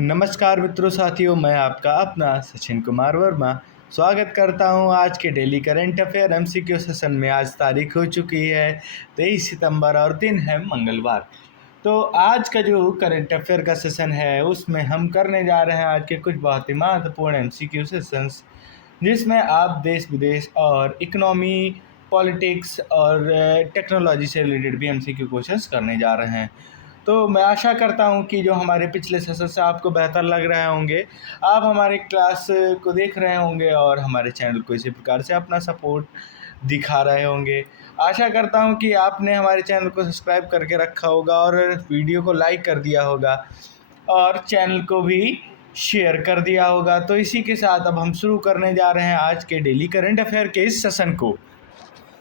नमस्कार मित्रों साथियों, मैं आपका अपना सचिन कुमार वर्मा स्वागत करता हूं आज के daily current affair MCQ session में। आज तारीख हो चुकी है 23 सितंबर और दिन है मंगलवार। तो आज का जो करंट अफेयर का सेशन है उसमें हम करने जा रहे हैं आज के कुछ बहुत ही महत्वपूर्ण एमसीक्यू सेशंस, जिसमें आप देश विदेश और इकोनॉमी, पॉलिटिक्स और टेक्नोलॉजी से रिलेटेड भी एमसीक्यू क्वेश्चंस करने जा रहे हैं। तो मैं आशा करता हूं कि जो हमारे पिछले सेशन से आपको बेहतर लग रहे होंगे, आप हमारे क्लास को देख रहे होंगे और हमारे चैनल को इसी प्रकार से अपना सपोर्ट दिखा रहे होंगे। आशा करता हूं कि आपने हमारे चैनल को सब्सक्राइब करके रखा होगा और वीडियो को लाइक कर दिया होगा और चैनल को भी शेयर कर दिया होगा। तो इसी के साथ अब हम शुरू करने जा रहे हैं आज के डेली करंट अफेयर के इस सेशन को।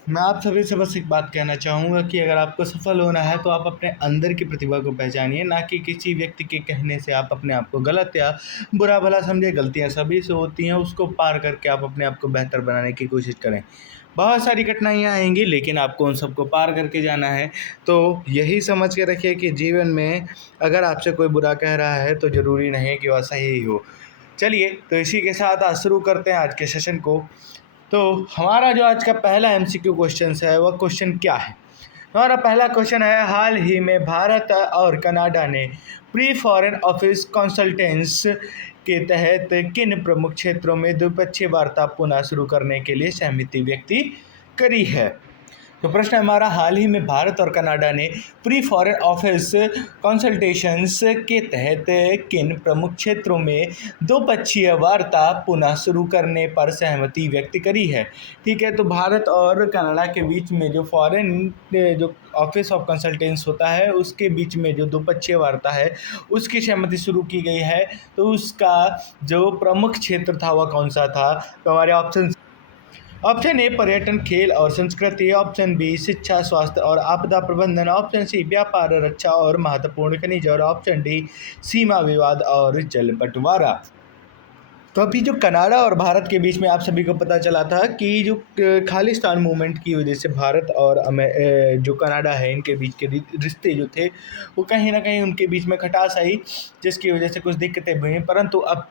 मैं आप सभी से बस एक बात कहना चाहूँगा कि अगर आपको सफल होना है तो आप अपने अंदर की प्रतिभा को पहचानिए, ना कि किसी व्यक्ति के कहने से आप अपने आप को गलत या बुरा भला समझे। गलतियाँ सभी से होती हैं, उसको पार करके आप अपने आप को बेहतर बनाने की कोशिश करें। बहुत सारी कठिनाइयाँ आएंगी लेकिन आपको उन सबको पार करके जाना है। तो यही समझ के रखिए कि जीवन में अगर आपसे कोई बुरा कह रहा है तो ज़रूरी नहीं है कि वह सही ही हो। चलिए, तो इसी के साथ आज शुरू करते हैं आज के सेशन को। तो हमारा जो आज का पहला एमसीक्यू क्वेश्चन है वह क्वेश्चन क्या है। हमारा पहला क्वेश्चन है, हाल ही में भारत और कनाडा ने प्री फॉरेन ऑफिस कंसल्टेंस के तहत किन प्रमुख क्षेत्रों में द्विपक्षीय वार्ता पुनः शुरू करने के लिए सहमति व्यक्त करी है। तो प्रश्न हमारा, हाल ही में भारत और कनाडा ने प्री फॉरेन ऑफिस कंसल्टेशंस के तहत किन प्रमुख क्षेत्रों में द्विपक्षीय वार्ता पुनः शुरू करने पर सहमति व्यक्त करी है। ठीक है, तो भारत और कनाडा के बीच में जो जो ऑफिस ऑफ कंसल्टेंस होता है उसके बीच में जो द्विपक्षीय वार्ता है उसकी सहमति शुरू की गई है। तो उसका जो प्रमुख क्षेत्र था वह कौन सा था। तो हमारे ऑप्शन ए पर्यटन, खेल और संस्कृति, ऑप्शन बी शिक्षा, स्वास्थ्य और आपदा प्रबंधन, ऑप्शन सी व्यापार, रक्षा और महत्वपूर्ण खनिज, और ऑप्शन डी सीमा विवाद और जल बंटवारा। तो अभी जो कनाडा और भारत के बीच में आप सभी को पता चला था कि जो खालिस्तान मूवमेंट की वजह से भारत और जो कनाडा है इनके बीच के रिश्ते जो थे वो कहीं ना कहीं उनके बीच में खटास आई, जिसकी वजह से कुछ दिक्कतें हुई। परंतु अब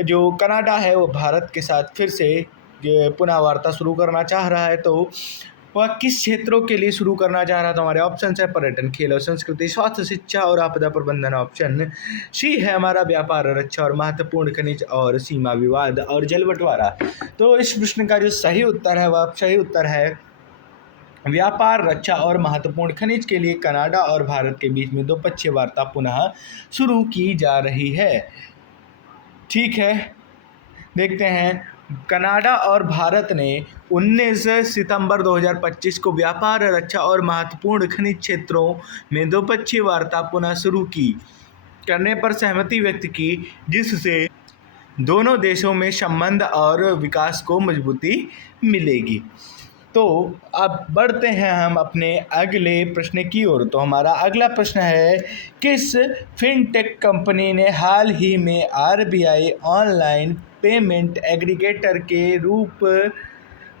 जो कनाडा है वो भारत के साथ फिर से पुनः वार्ता शुरू करना चाह रहा है। तो वह किस क्षेत्रों के लिए शुरू करना चाह रहा था। हमारे ऑप्शन है पर्यटन, खेल और संस्कृति, स्वास्थ्य, शिक्षा और आपदा प्रबंधन, ऑप्शन सी है हमारा व्यापार, रक्षा और महत्वपूर्ण खनिज, और सीमा विवाद और जल बंटवारा। तो इस प्रश्न का जो सही उत्तर है वह सही उत्तर है व्यापार, रक्षा और महत्वपूर्ण खनिज के लिए कनाडा और भारत के बीच में द्विपक्षीय वार्ता पुनः शुरू की जा रही है। ठीक है, देखते हैं। कनाडा और भारत ने 19 सितंबर 2025 को व्यापार, रक्षा और महत्वपूर्ण खनिज क्षेत्रों में द्विपक्षीय वार्ता पुनः शुरू करने पर सहमति व्यक्त की, जिससे दोनों देशों में संबंध और विकास को मजबूती मिलेगी। तो अब बढ़ते हैं हम अपने अगले प्रश्न की ओर। तो हमारा अगला प्रश्न है, किस फिनटेक कंपनी ने हाल ही में आरबीआई ऑनलाइन पेमेंट एग्रीगेटर के रूप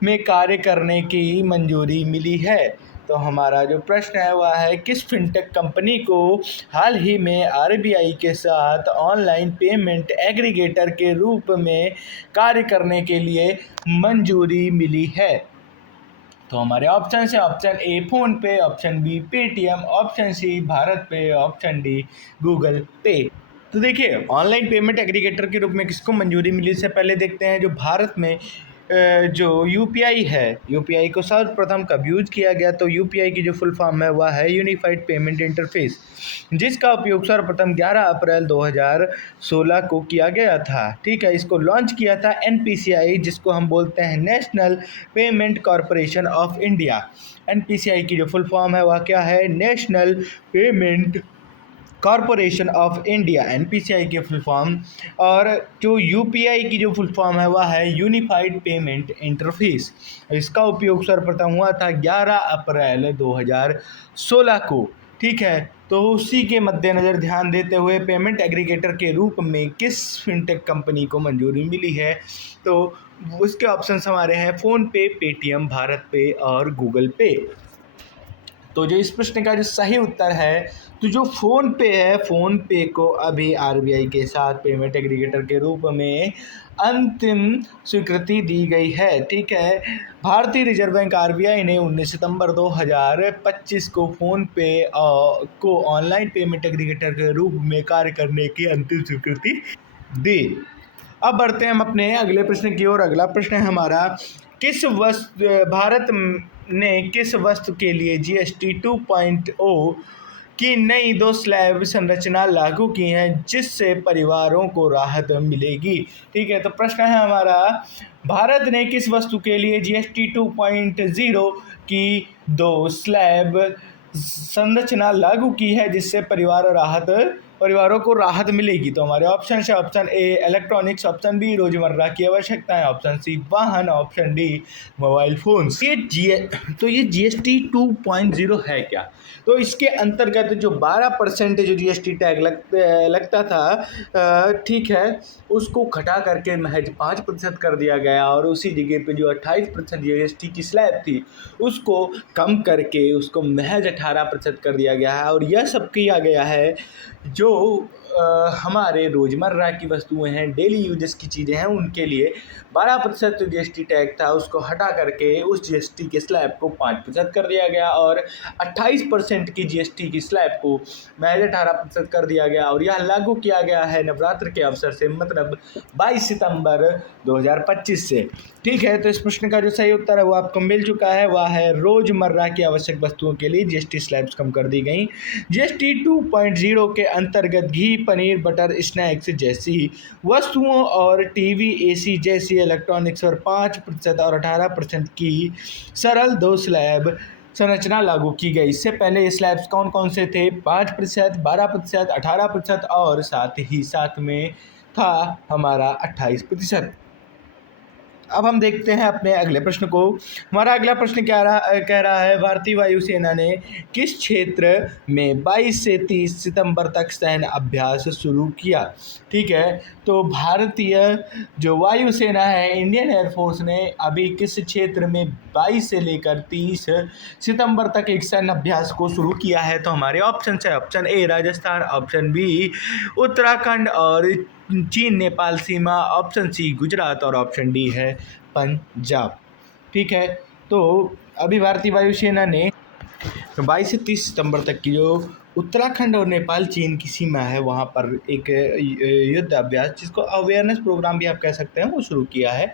में कार्य करने की मंजूरी मिली है। तो हमारा जो प्रश्न है वह है, किस फिनटेक कंपनी को हाल ही में आरबीआई के साथ ऑनलाइन पेमेंट एग्रीगेटर के रूप में कार्य करने के लिए मंजूरी मिली है। तो हमारे ऑप्शन है, option A PhonePe, option B Paytm, option C BharatPe, option D Google पे। तो देखिए, ऑनलाइन पेमेंट एग्रीगेटर के रूप में किसको मंजूरी मिली, इससे पहले देखते हैं जो भारत में जो यूपीआई है, यूपीआई को सर्वप्रथम कब यूज किया गया। तो यूपीआई की जो फुल फॉर्म है वह है यूनिफाइड पेमेंट इंटरफेस, जिसका उपयोग सर्वप्रथम 11 अप्रैल 2016 को किया गया था। ठीक है, इसको लॉन्च किया था एनपीसीआई, जिसको हम बोलते हैं national payment corporation of India. NPCI की जो फुल फॉर्म है वह क्या है, national payment corporation of India, NPCI की फुल फॉर्म। और जो यूपीआई की जो फुल फॉर्म है वह है यूनिफाइड पेमेंट इंटरफेस। इसका उपयोग सर्वप्रथम हुआ था 11 अप्रैल 2016 को। ठीक है, तो उसी के मद्देनज़र ध्यान देते हुए पेमेंट एग्रीगेटर के रूप में किस फिनटेक कंपनी को मंजूरी मिली है। तो उसके ऑप्शंस हमारे हैं फ़ोन पे, पेटीएम, भारत पे और गूगल पे। तो जो इस प्रश्न का जो सही उत्तर है, तो जो फ़ोन पे है, फ़ोन पे को अभी आरबीआई के साथ पेमेंट एग्रीगेटर के रूप में अंतिम स्वीकृति दी गई है। ठीक है, भारतीय रिजर्व बैंक आरबीआई ने 19 सितंबर 2025 को फ़ोन पे को ऑनलाइन पेमेंट एग्रीगेटर के रूप में कार्य करने की अंतिम स्वीकृति दी। अब बढ़ते हैं हम अपने अगले प्रश्न की ओर। अगला प्रश्न है हमारा, भारत ने किस वस्तु के लिए जीएसटी 2.0 की नई 2 स्लैब संरचना लागू की हैं जिससे परिवारों को राहत मिलेगी। ठीक है, तो प्रश्न है हमारा, भारत ने किस वस्तु के लिए जीएसटी 2.0 की 2 स्लैब संरचना लागू की है जिससे परिवारों को राहत मिलेगी। तो हमारे ऑप्शन है, option A electronics, option B रोजमर्रा की आवश्यकताएं, ऑप्शन सी वाहन, ऑप्शन डी मोबाइल फोन्स। ये जीएसटी 2.0 है क्या? तो इसके अंतर्गत जो 12% जो जीएसटी टैग लगता था, ठीक है, उसको घटा करके महज 5% कर दिया गया और उसी जगह पे जो 28% जीएसटी की स्लैब थी उसको कम करके उसको महज 18% कर दिया गया है। और यह सब किया गया है जो हमारे रोज़मर्रा की वस्तुएं हैं, डेली यूजेस की चीज़ें हैं, उनके लिए 12% जो जीएसटी टैग था उसको हटा करके उस जीएसटी के स्लैब को 5% कर दिया गया और 28% की जीएसटी की स्लैब को महज 18% कर दिया गया। और यह लागू किया गया है नवरात्र के अवसर से, मतलब 22 सितंबर 2025 से। ठीक है, तो इस प्रश्न का जो सही उत्तर है वो आपको मिल चुका है, वह है रोज़मर्रा की आवश्यक वस्तुओं के लिए जीएसटी स्लैब्स कम कर दी गई। जीएसटी 2.0 के अंतर्गत घी, पनीर, बटर, स्नैक्स जैसी वस्तुओं और टीवी, एसी जैसी इलेक्ट्रॉनिक्स पर 5% और 18% की सरल 2 स्लैब संरचना लागू की गई। इससे पहले ये स्लैब्स कौन कौन से थे? 5%, 12%, 18% और साथ में था हमारा 28%। अब हम देखते हैं अपने अगले प्रश्न को। हमारा अगला प्रश्न कह रहा है, भारतीय वायुसेना ने किस क्षेत्र में 22 से 30 सितंबर तक सैन्य अभ्यास शुरू किया? ठीक है, तो भारतीय जो वायुसेना है, इंडियन एयरफोर्स ने अभी किस क्षेत्र में 22 से लेकर 30 सितंबर तक एक सैन्य अभ्यास को शुरू किया है? तो हमारे ऑप्शन है, option A Rajasthan, option B Uttarakhand और चीन नेपाल सीमा, ऑप्शन सी गुजरात और ऑप्शन डी है पंजाब। ठीक है, तो अभी भारतीय वायुसेना ने 22 से 30 सितंबर तक की जो उत्तराखंड और नेपाल चीन की सीमा है वहाँ पर एक युद्ध अभ्यास, जिसको अवेयरनेस प्रोग्राम भी आप कह सकते हैं, वो शुरू किया है।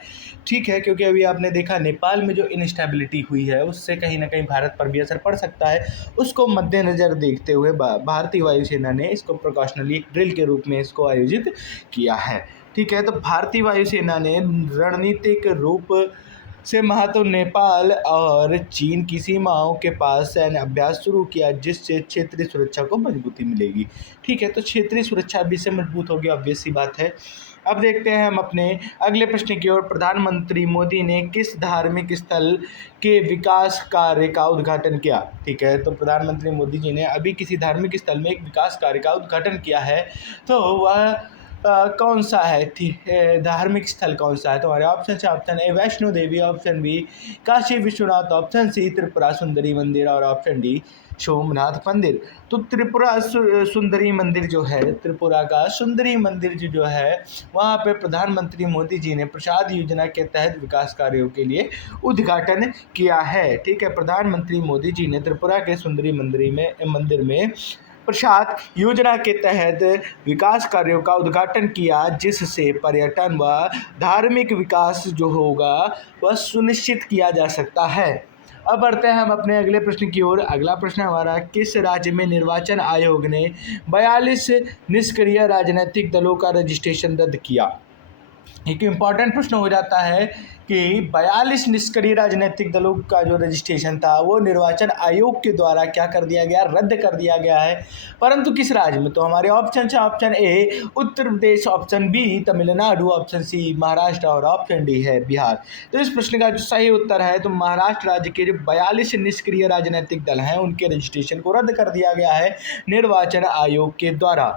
ठीक है, क्योंकि अभी आपने देखा नेपाल में जो इनस्टेबिलिटी हुई है उससे कहीं ना कहीं भारत पर भी असर पड़ सकता है। उसको मद्देनज़र देखते हुए भारतीय वायुसेना ने इसको प्रिकॉशनरी ड्रिल के रूप में इसको आयोजित किया है। ठीक है, तो भारतीय वायुसेना ने रणनीतिक रूप से महत्व नेपाल और चीन की सीमाओं के पास सैन्य अभ्यास शुरू किया जिससे क्षेत्रीय सुरक्षा को मजबूती मिलेगी। ठीक है, तो क्षेत्रीय सुरक्षा भी से मजबूत होगी, ऑब्वियस सी बात है। अब देखते हैं हम अपने अगले प्रश्न की ओर। प्रधानमंत्री मोदी ने किस धार्मिक स्थल के विकास कार्य का उद्घाटन किया? ठीक है, तो प्रधानमंत्री मोदी जी ने अभी किसी धार्मिक स्थल में एक विकास कार्य का उद्घाटन किया है, तो वह कौन सा है? धार्मिक स्थल कौन सा है? तो हमारे ऑप्शन है, option A Vaishno Devi, option B Kashi Vishwanath, option C Tripura Sundari मंदिर और ऑप्शन डी सोमनाथ मंदिर। तो त्रिपुरा सुंदरी मंदिर जो है, त्रिपुरा का सुंदरी मंदिर जो है, वहाँ पे प्रधानमंत्री मोदी जी ने प्रसाद योजना के तहत विकास कार्यों के लिए उद्घाटन किया है। ठीक है, प्रधानमंत्री मोदी जी ने त्रिपुरा के सुंदरी मंदिर में प्रसाद योजना के तहत विकास कार्यों का उद्घाटन किया जिससे पर्यटन व धार्मिक विकास जो होगा वह सुनिश्चित किया जा सकता है। अब बढ़ते हैं हम अपने अगले प्रश्न की ओर। अगला प्रश्न हमारा, किस राज्य में निर्वाचन आयोग ने 42 निष्क्रिय राजनीतिक दलों का रजिस्ट्रेशन रद्द किया? एक इम्पॉर्टेंट प्रश्न हो जाता है कि 42 निष्क्रिय राजनीतिक दलों का जो रजिस्ट्रेशन था वो निर्वाचन आयोग के द्वारा क्या कर दिया गया? रद्द कर दिया गया है। परंतु किस राज्य में? तो हमारे ऑप्शन है, option A Uttar Pradesh, option B Tamil Nadu, option C Maharashtra और ऑप्शन डी है बिहार। तो इस प्रश्न का जो सही उत्तर है, तो महाराष्ट्र राज्य के जो 42 निष्क्रिय राजनीतिक दल हैं उनके रजिस्ट्रेशन को रद्द कर दिया गया है निर्वाचन आयोग के द्वारा।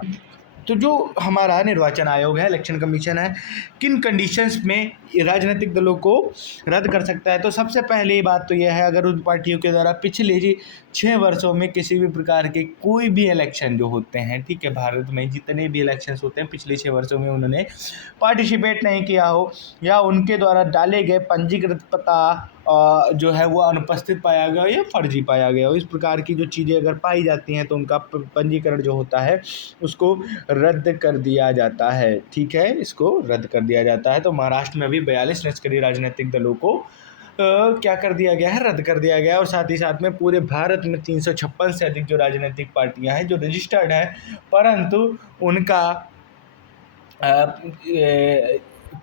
तो जो हमारा निर्वाचन आयोग है, इलेक्शन कमीशन है, किन कंडीशंस में राजनीतिक दलों को रद्द कर सकता है। तो सबसे पहली बात तो यह है, अगर उन पार्टियों के द्वारा पिछले जी 6 वर्षों में किसी भी प्रकार के कोई भी इलेक्शन जो होते हैं, ठीक है, भारत में जितने भी इलेक्शंस होते हैं पिछले 6 वर्षों में उन्होंने पार्टिसिपेट नहीं किया हो, या उनके द्वारा डाले गए पंजीकृत पता जो है वो अनुपस्थित पाया गया हो या फर्जी पाया गया हो, इस प्रकार की जो चीज़ें अगर पाई जाती हैं तो उनका पंजीकरण जो होता है उसको रद्द कर दिया जाता है। ठीक है, इसको रद्द कर दिया जाता है। तो महाराष्ट्र में अभी 42 निष्क्रिय राजनीतिक दलों को क्या कर दिया गया है, रद्द कर दिया गया है। और साथ ही साथ में पूरे भारत में 356 से अधिक जो राजनीतिक पार्टियां हैं जो रजिस्टर्ड हैं, परंतु उनका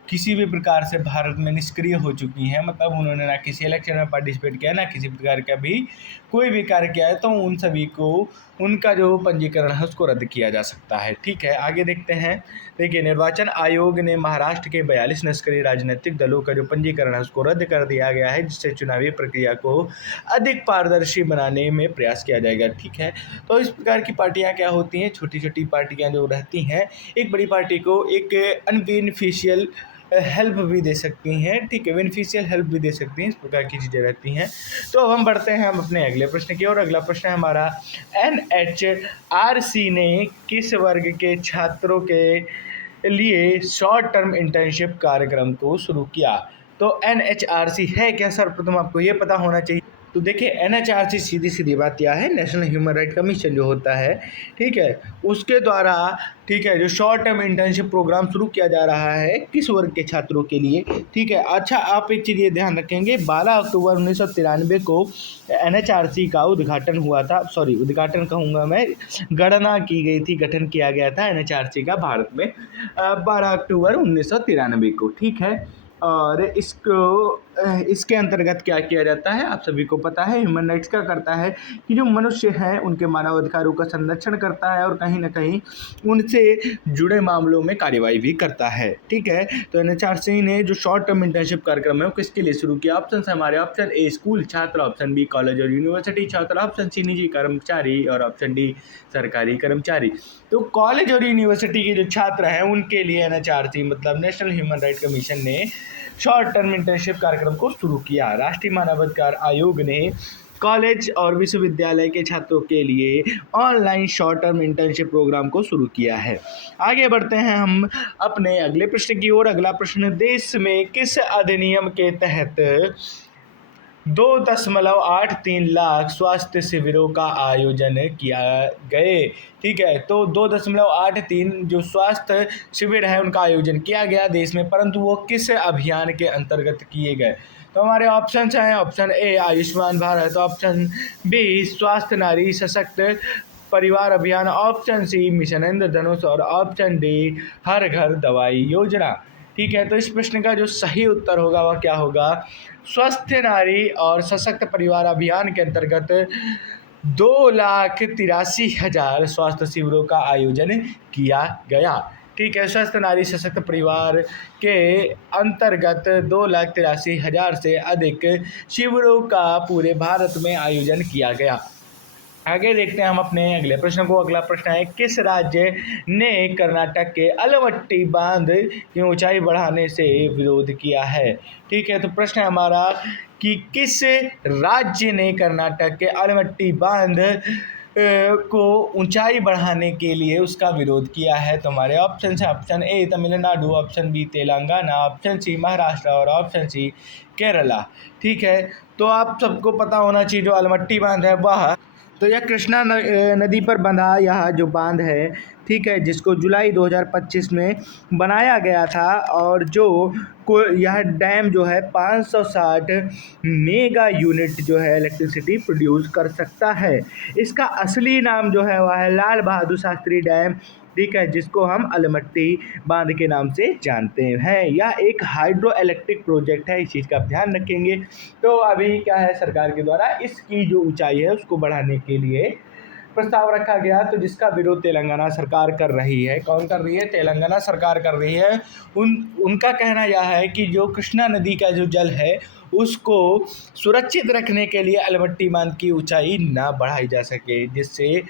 किसी भी प्रकार से भारत में निष्क्रिय हो चुकी हैं, मतलब उन्होंने ना किसी इलेक्शन में पार्टिसिपेट किया, ना किसी प्रकार का भी कोई भी कार्य किया है, तो उन सभी को उनका जो पंजीकरण है उसको रद्द किया जा सकता है। ठीक है, आगे देखते हैं। देखिए, निर्वाचन आयोग ने महाराष्ट्र के 42 निष्क्रिय राजनीतिक दलों का जो पंजीकरण है उसको रद्द कर दिया गया है, जिससे चुनावी प्रक्रिया को अधिक पारदर्शी बनाने में प्रयास किया जाएगा। ठीक है, तो इस प्रकार की पार्टियां क्या होती हैं, छोटी छोटी पार्टियां जो रहती हैं, एक बड़ी पार्टी को एक अनबेनिफिशियल हेल्प भी दे सकती हैं, ठीक है, बेनिफिशियल हेल्प भी दे सकती हैं, इस प्रकार की चीज़ें रहती हैं। तो अब हम बढ़ते हैं हम अपने अगले प्रश्न की ओर। अगला प्रश्न है हमारा, NHRC ने किस वर्ग के छात्रों के लिए शॉर्ट टर्म इंटर्नशिप कार्यक्रम को शुरू किया। तो NHRC है क्या, सर्वप्रथम आपको ये पता होना चाहिए। तो देखिए, NHRC सीधी सीधी बात क्या है, नेशनल ह्यूमन राइट कमीशन जो होता है, ठीक है, उसके द्वारा, ठीक है, जो शॉर्ट टर्म इंटर्नशिप प्रोग्राम शुरू किया जा रहा है किस वर्ग के छात्रों के लिए। ठीक है, अच्छा, आप एक चीज़ ये ध्यान रखेंगे, 12 अक्टूबर 1993 को NHRC का उद्घाटन हुआ था, सॉरी उद्घाटन कहूँगा मैं, गणना की गई थी, गठन किया गया था NHRC का भारत में 12 अक्टूबर 1993 को। ठीक है, और इसके अंतर्गत क्या किया जाता है आप सभी को पता है, ह्यूमन राइट्स क्या करता है कि जो मनुष्य हैं उनके मानवाधिकारों का संरक्षण करता है और कहीं ना कहीं उनसे जुड़े मामलों में कार्यवाही भी करता है। ठीक है, तो NHRC ने जो शॉर्ट टर्म इंटर्नशिप कार्यक्रम है वो किसके लिए शुरू किया। ऑप्शन है हमारे, ऑप्शन ए स्कूल छात्र, ऑप्शन बी कॉलेज और यूनिवर्सिटी छात्र, ऑप्शन सी निजी कर्मचारी और ऑप्शन डी सरकारी कर्मचारी। तो कॉलेज और यूनिवर्सिटी के जो छात्र हैं उनके लिए NHRC मतलब नेशनल ह्यूमन राइट कमीशन ने शॉर्ट टर्म इंटर्नशिप कार्यक्रम को शुरू किया। राष्ट्रीय मानवाधिकार आयोग ने कॉलेज और विश्वविद्यालय के छात्रों के लिए online short term internship programme को शुरू किया है। आगे बढ़ते हैं हम अपने अगले प्रश्न की ओर। अगला प्रश्न, देश में किस अधिनियम के तहत 2.83 लाख स्वास्थ्य शिविरों का आयोजन किया गए। ठीक है, तो 2.83 जो स्वास्थ्य शिविर है उनका आयोजन किया गया देश में, परंतु वो किस अभियान के अंतर्गत किए गए। तो हमारे ऑप्शन हैं, option A Ayushman Bharat, option B स्वास्थ्य नारी सशक्त परिवार अभियान, ऑप्शन सी मिशन इंद्रधनुष और ऑप्शन डी हर घर दवाई योजना। ठीक है, तो इस प्रश्न का जो सही उत्तर होगा वह क्या होगा, स्वस्थ नारी और सशक्त परिवार अभियान के अंतर्गत 2,83,000 स्वास्थ्य शिविरों का आयोजन किया गया। ठीक है, स्वस्थ नारी सशक्त परिवार के अंतर्गत 2,83,000 से अधिक शिविरों का पूरे भारत में आयोजन किया गया। आगे देखते हैं हम अपने अगले प्रश्न को। अगला प्रश्न है, किस राज्य ने कर्नाटक के अलमट्टी बांध की ऊंचाई बढ़ाने से विरोध किया है। ठीक है, तो प्रश्न है हमारा कि किस राज्य ने कर्नाटक के अलमट्टी बांध को ऊंचाई बढ़ाने के लिए उसका विरोध किया है। तो हमारे ऑप्शन है, option A Tamil Nadu, option B Telangana, option C Maharashtra और ऑप्शन सी केरला। ठीक है, तो आप सबको पता होना चाहिए जो अलमट्टी बांध है वह, तो यह कृष्णा नदी पर बंधा यह जो बांध है, ठीक है, जिसको जुलाई 2025 में बनाया गया था, और जो यह डैम जो है 560 मेगा यूनिट जो है इलेक्ट्रिसिटी प्रोड्यूस कर सकता है। इसका असली नाम जो है वह है लाल बहादुर शास्त्री डैम, ठीक है, जिसको हम अलमट्टी बांध के नाम से जानते हैं। यह एक हाइड्रो इलेक्ट्रिक प्रोजेक्ट है, इस चीज़ का ध्यान रखेंगे। तो अभी क्या है, सरकार के द्वारा इसकी जो ऊंचाई है उसको बढ़ाने के लिए प्रस्ताव रखा गया, तो जिसका विरोध तेलंगाना सरकार कर रही है। कौन कर रही है, तेलंगाना सरकार कर रही है। उनका कहना यह है कि जो कृष्णा नदी का जो जल है उसको सुरक्षित रखने के लिए अलमट्टी बांध की ऊंचाई ना बढ़ाई जा सके, जिससे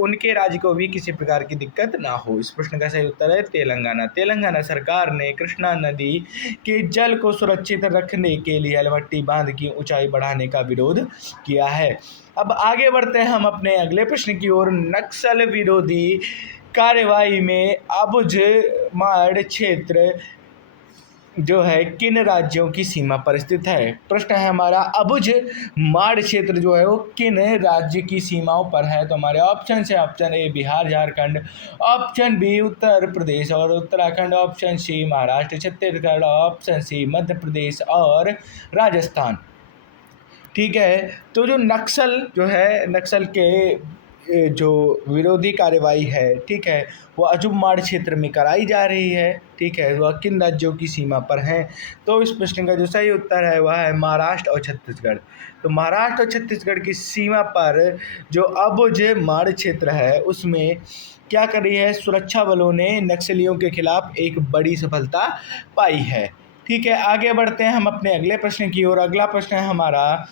उनके राज्य को भी किसी प्रकार की दिक्कत ना हो। इस प्रश्न का सही उत्तर है तेलंगाना। तेलंगाना सरकार ने कृष्णा नदी के जल को सुरक्षित रखने के लिए अलमट्टी बांध की ऊंचाई बढ़ाने का विरोध किया है। अब आगे बढ़ते हैं हम अपने अगले प्रश्न की ओर। नक्सल विरोधी कार्रवाई में अबुझमाड़ क्षेत्र जो है किन राज्यों की सीमा पर स्थित है। प्रश्न है हमारा, अबुझमाड़ क्षेत्र जो है वो किन राज्य की सीमाओं पर है। तो हमारे ऑप्शन है, option A Bihar Jharkhand, option B Uttar Pradesh और Uttarakhand, option C Maharashtra Chhattisgarh, option C Madhya Pradesh और राजस्थान। ठीक है, तो जो नक्सल जो है, नक्सल के जो विरोधी कार्रवाई है, ठीक है, वो अबुझमाड़ क्षेत्र में कराई जा रही है। ठीक है, वह किन राज्यों की सीमा पर हैं। तो इस प्रश्न का जो सही उत्तर है वह है महाराष्ट्र और छत्तीसगढ़। तो महाराष्ट्र और छत्तीसगढ़ की सीमा पर जो अबुझमाड़ क्षेत्र है उसमें क्या कर रही है, सुरक्षा बलों ने नक्सलियों के खिलाफ एक बड़ी सफलता पाई है। ठीक है, आगे बढ़ते हैं हम अपने अगले प्रश्न की ओर। अगला प्रश्न है हमारा,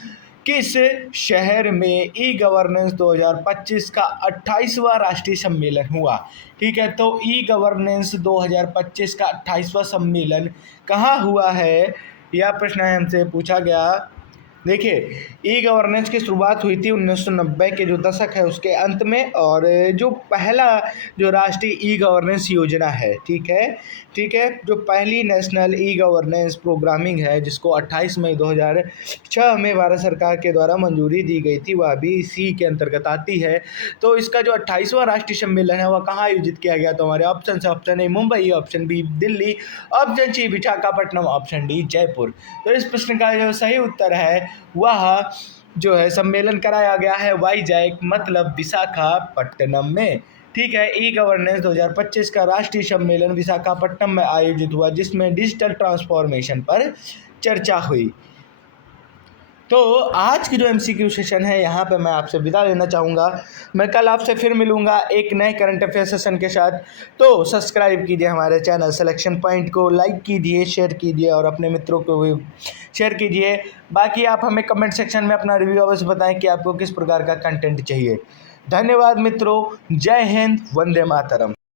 किस शहर में ई गवर्नेंस 2025 का 28वां राष्ट्रीय सम्मेलन हुआ। ठीक है, तो ई गवर्नेंस 2025 का 28वां सम्मेलन कहाँ हुआ है, यह प्रश्न हमसे पूछा गया। देखिए, ई गवर्नेंस की शुरुआत हुई थी 1990 के जो दशक है उसके अंत में, और जो पहला जो राष्ट्रीय ई गवर्नेंस योजना है, ठीक है, जो पहली नेशनल ई गवर्नेंस प्रोग्रामिंग है जिसको 28 मई 2006 में भारत सरकार के द्वारा मंजूरी दी गई थी, वह भी इसी के अंतर्गत आती है। तो इसका जो 28वां राष्ट्रीय सम्मेलन है वह कहाँ आयोजित किया गया। तो हमारे ऑप्शन है, option A Mumbai, option B Delhi, option C Visakhapatnam, option D Jaipur. तो इस प्रश्न का जो सही उत्तर है वह जो है सम्मेलन कराया गया है वाईजैक मतलब विशाखापट्टनम में। ठीक है, ई गवर्नेंस 2025 का राष्ट्रीय सम्मेलन विशाखापट्टनम में आयोजित हुआ जिसमें डिजिटल ट्रांसफॉर्मेशन पर चर्चा हुई। तो आज की जो MCQ सेशन है यहाँ पे मैं आपसे विदा लेना चाहूँगा। मैं कल आपसे फिर मिलूँगा एक नए करंट अफेयर सेशन के साथ। तो सब्सक्राइब कीजिए हमारे चैनल सिलेक्शन पॉइंट को, लाइक कीजिए, शेयर कीजिए और अपने मित्रों को भी शेयर कीजिए। बाकी आप हमें कमेंट सेक्शन में अपना रिव्यू अवश्य बताएं कि आपको किस प्रकार का कंटेंट चाहिए। धन्यवाद मित्रों, जय हिंद, वंदे मातरम।